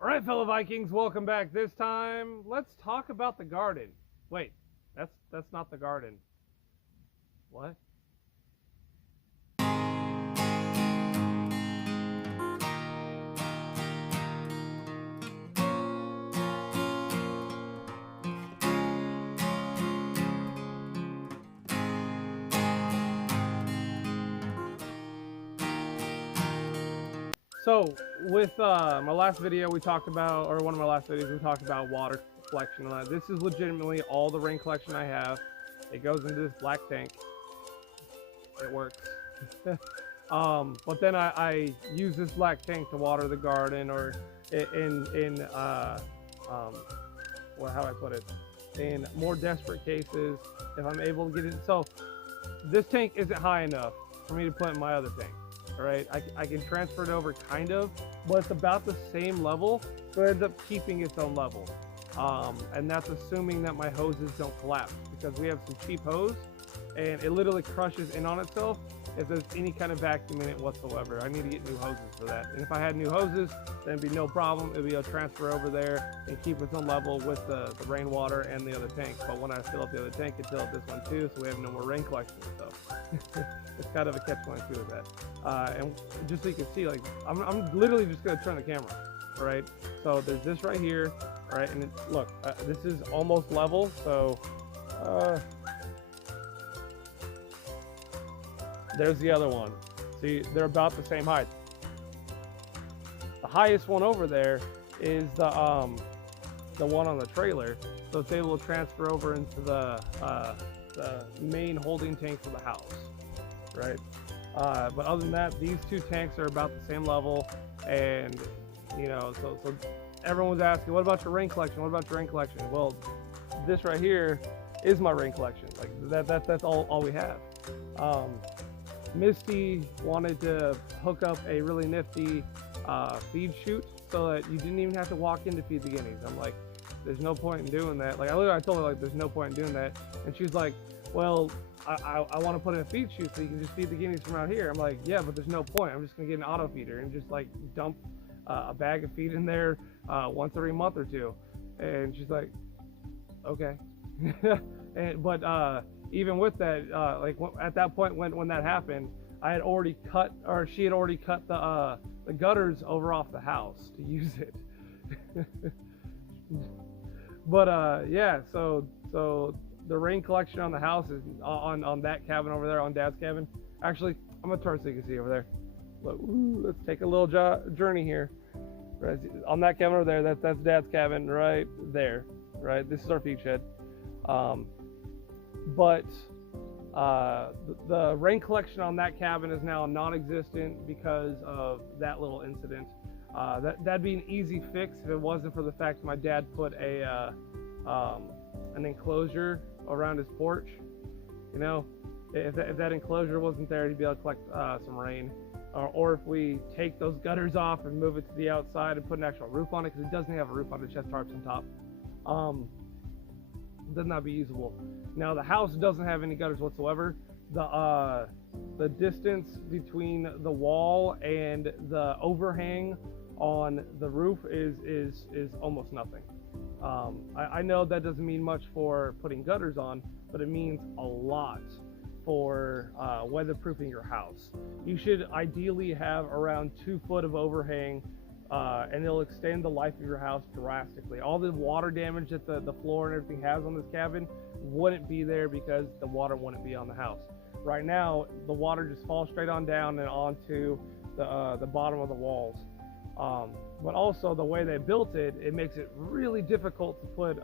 All right, fellow Vikings, welcome back. This time, let's talk about the garden. Wait, that's not the garden. What? So, with my last video, we talked about, or one of my last videos, we talked about water collection. This is legitimately all the rain collection I have. It goes into this black tank. It works. But then I use this black tank to water the garden, or well, how do I put it? In more desperate cases, if I'm able to get it. So this tank isn't high enough for me to put in my other tank. All right, I can transfer it over kind of, but it's about the same level, so it ends up keeping its own level. And that's assuming that my hoses don't collapse, because we have some cheap hose and it literally crushes in on itself if there's any kind of vacuum in it whatsoever. I need to get new hoses for that. And if I had new hoses, then it'd be no problem. It'd be a transfer over there and keep its own level with the rainwater and the other tank. But when I fill up the other tank, it'd fill up this one too, so we have no more rain collection stuff. It's kind of a catch-22 with that. And just so you can see, like, I'm literally just gonna turn the camera, all right? So there's this right here, all right? And look, this is almost level, so there's the other one. See, they're about the same height. The highest one over there is the one on the trailer, so it's able to transfer over into the main holding tank for the house, right? But other than that, these two tanks are about the same level, and you know, so everyone was asking, what about your rain collection? What about your rain collection? Well, this right here is my rain collection. Like that's all we have. Misty wanted to hook up a really nifty feed chute so that you didn't even have to walk in to feed the guineas. I'm like, there's no point in doing that. Like I told her, like, there's no point in doing that, and she's like, well, I want to put in a feed chute so you can just feed the guineas from out here. I'm like, yeah, but there's no point. I'm just gonna get an auto feeder and just like dump a bag of feed in there once every month or two. And she's like, okay. But even with that, like at that point when that happened, I had already cut, or she had already cut the gutters over off the house to use it. But yeah, so the rain collection on the house is on that cabin over there, on Dad's cabin. Actually, I'm gonna turn so you can see over there. Look, let's take a little journey here. Right, on that cabin over there, that's Dad's cabin right there. Right, this is our feed shed. But the rain collection on that cabin is now non-existent because of that little incident. That'd be an easy fix if it wasn't for the fact that my dad put an enclosure around his porch. You know, if that enclosure wasn't there, he'd be able to collect some rain. Or if we take those gutters off and move it to the outside and put an actual roof on it, because it doesn't have a roof on it, just tarps on top. Does not be usable. Now the house doesn't have any gutters whatsoever. The distance between the wall and the overhang on the roof is almost nothing. I know that doesn't mean much for putting gutters on, but it means a lot for weatherproofing your house. You should ideally have around 2 foot of overhang, and it'll extend the life of your house drastically. All the water damage that the floor and everything has on this cabin wouldn't be there because the water wouldn't be on the house. Right now, the water just falls straight on down and onto the bottom of the walls. But also the way they built it, it makes it really difficult to put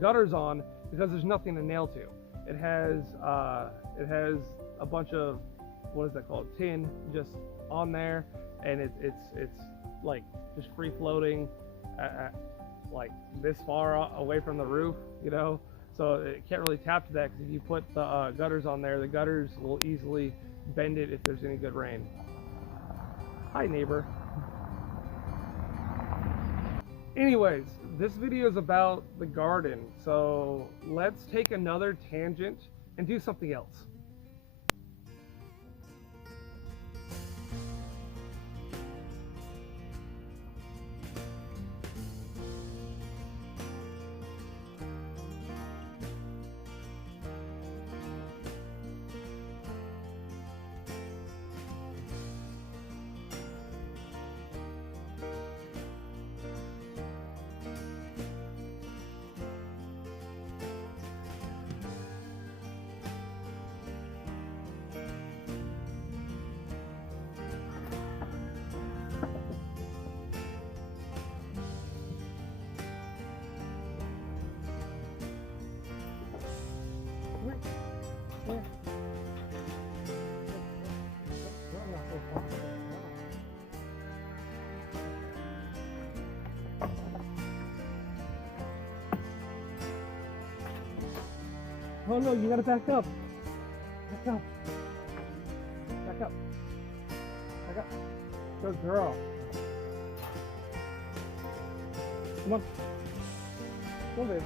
gutters on because there's nothing to nail to. It has a bunch of, what is that called, tin just on there, and it's like just free floating like this far away from the roof, you know, so it can't really tap to that, because if you put the gutters on there, the gutters will easily bend it if there's any good rain. Hi, neighbor. Anyways, this video is about the garden, so let's take another tangent and do something else. Oh no, you gotta back up. Back up. Back up. Back up. Good girl. Come on. Come on, baby.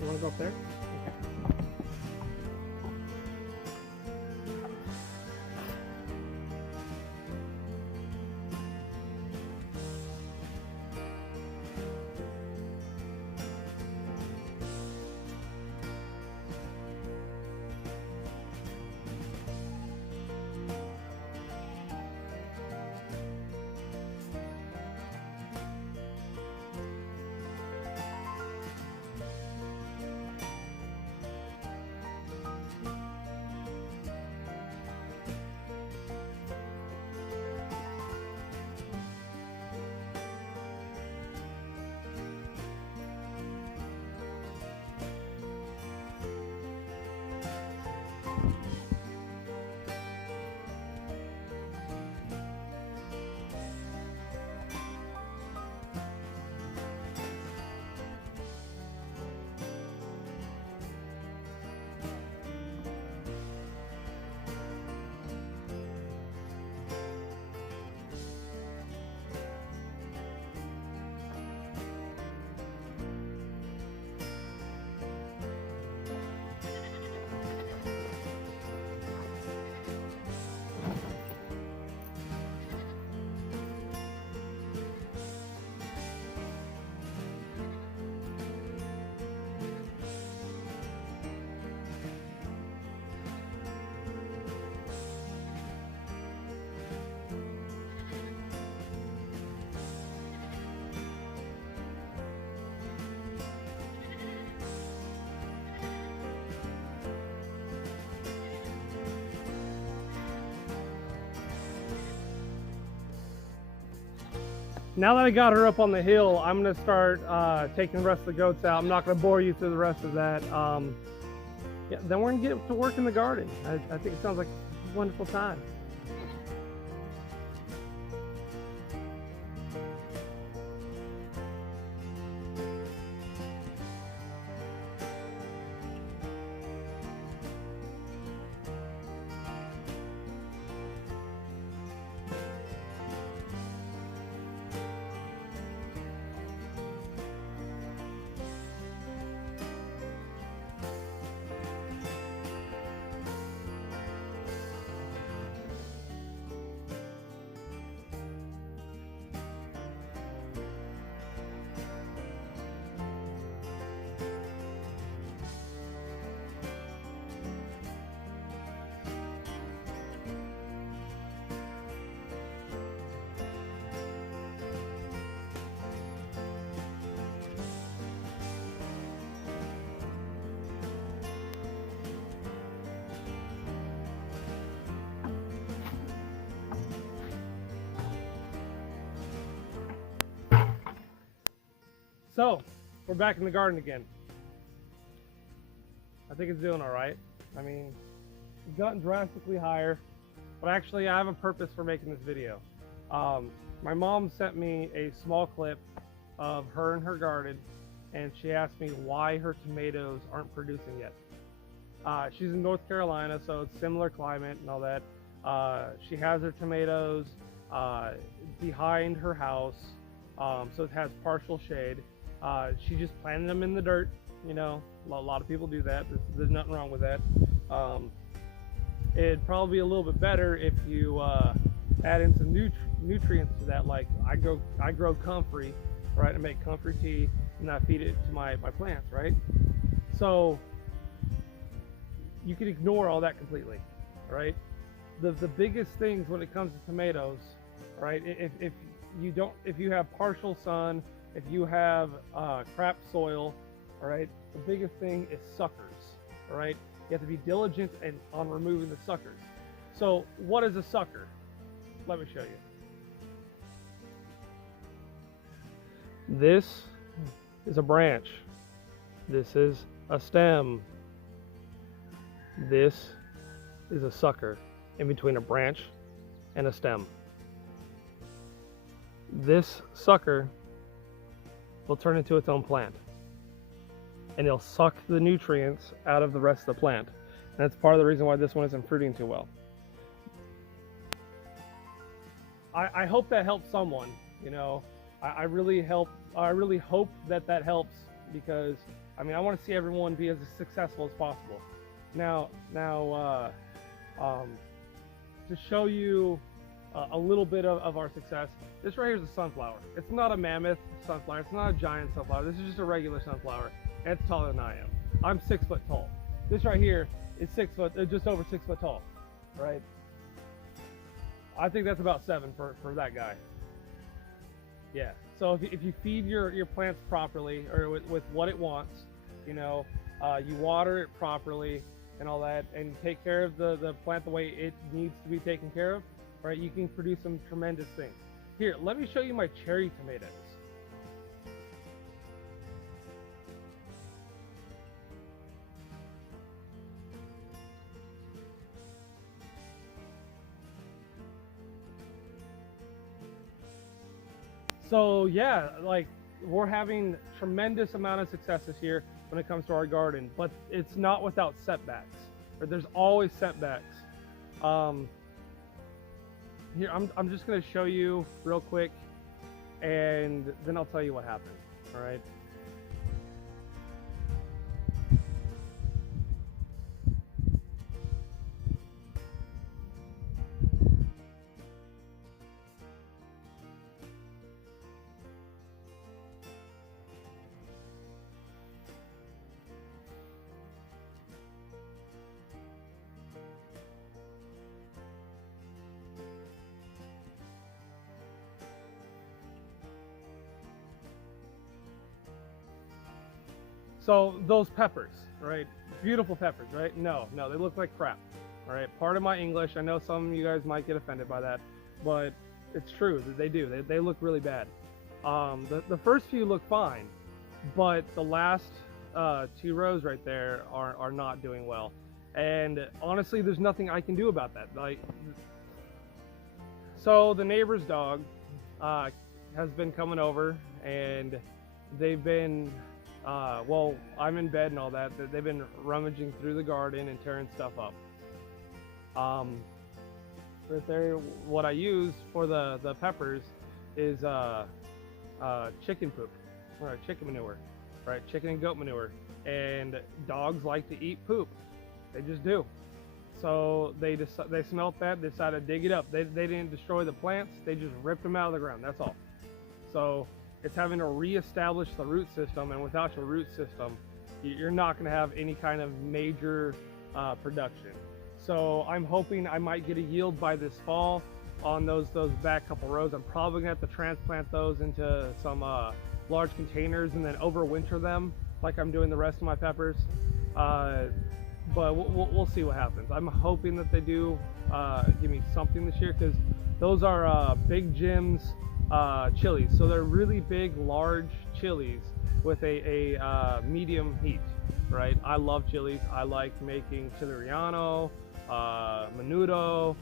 You wanna go up there? Now that I got her up on the hill, I'm gonna start taking the rest of the goats out. I'm not gonna bore you through the rest of that. Yeah, then we're gonna get to work in the garden. I think it sounds like a wonderful time. So, we're back in the garden again. I think it's doing all right. I mean, it's gotten drastically higher, but actually I have a purpose for making this video. My mom sent me a small clip of her in her garden, and she asked me why her tomatoes aren't producing yet. She's in North Carolina, so it's similar climate and all that. She has her tomatoes behind her house, so it has partial shade. She just planted them in the dirt, you know, a lot of people do that. There's nothing wrong with that. It'd probably be a little bit better if you add in some nutrients to that, like I grow comfrey, right? I make comfrey tea and I feed it to my plants, right? So you can ignore all that completely, right? The biggest things when it comes to tomatoes, right? If you have partial sun, if you have crap soil, all right, the biggest thing is suckers, all right? You have to be diligent on removing the suckers. So what is a sucker? Let me show you. This is a branch. This is a stem. This is a sucker in between a branch and a stem. This sucker will turn into its own plant. and it'll suck the nutrients out of the rest of the plant. And that's part of the reason why this one isn't fruiting too well. I hope that helps someone. You know, I really hope that that helps, because I mean, I want to see everyone be as successful as possible. Now, to show you a little bit of our success, this right here is a sunflower. It's not a mammoth sunflower. It's not a giant sunflower. This is just a regular sunflower, and it's taller than I am. I'm 6 foot tall. This right here is 6 foot, just over 6 foot tall, right? I think that's about 7 for that guy. Yeah. So if you feed your plants properly, or with what it wants, you know, you water it properly and all that, and take care of the plant the way it needs to be taken care of, right, you can produce some tremendous things. Here, let me show you my cherry tomatoes. So yeah, like, we're having tremendous amount of success this year when it comes to our garden, but it's not without setbacks. Or there's always setbacks. Here, I'm just gonna show you real quick, and then I'll tell you what happened. All right. So those peppers, right? Beautiful peppers, right? No, they look like crap. All right. Part of my English, I know some of you guys might get offended by that, but it's true. They do. They look really bad. The first few look fine, but the last 2 rows right there are not doing well. And honestly, there's nothing I can do about that. Like, so the neighbor's dog has been coming over, and they've been well, I'm in bed and all that. They've been rummaging through the garden and tearing stuff up. Right there, what I use for the peppers is chicken poop, or chicken manure, right? Chicken and goat manure. And dogs like to eat poop. They just do. So they smelt that, decided to dig it up. They didn't destroy the plants. They just ripped them out of the ground. That's all. So it's having to reestablish the root system, and without your root system, you're not going to have any kind of major production. So I'm hoping I might get a yield by this fall on those back couple rows. I'm probably going to have to transplant those into some large containers and then overwinter them like I'm doing the rest of my peppers. But we'll see what happens. I'm hoping that they do give me something this year, because those are Big Jim's chilies. So they're really big, large chilies with a medium heat, right? I love chilies. I like making chili relleno, menudo.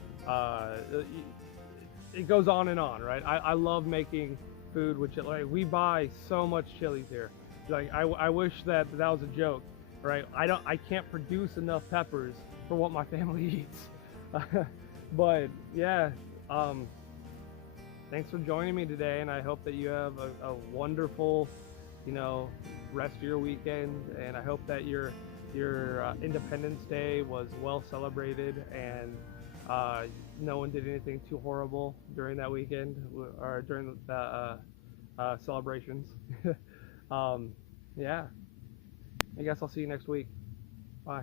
It goes on and on, right? I love making food with chili. Like, we buy so much chilies here. Like, I wish that was a joke, right? I can't produce enough peppers for what my family eats. But yeah, thanks for joining me today, and I hope that you have a wonderful, you know, rest of your weekend, and I hope that your Independence Day was well celebrated, and no one did anything too horrible during that weekend, or during the celebrations. Yeah, I guess I'll see you next week. Bye.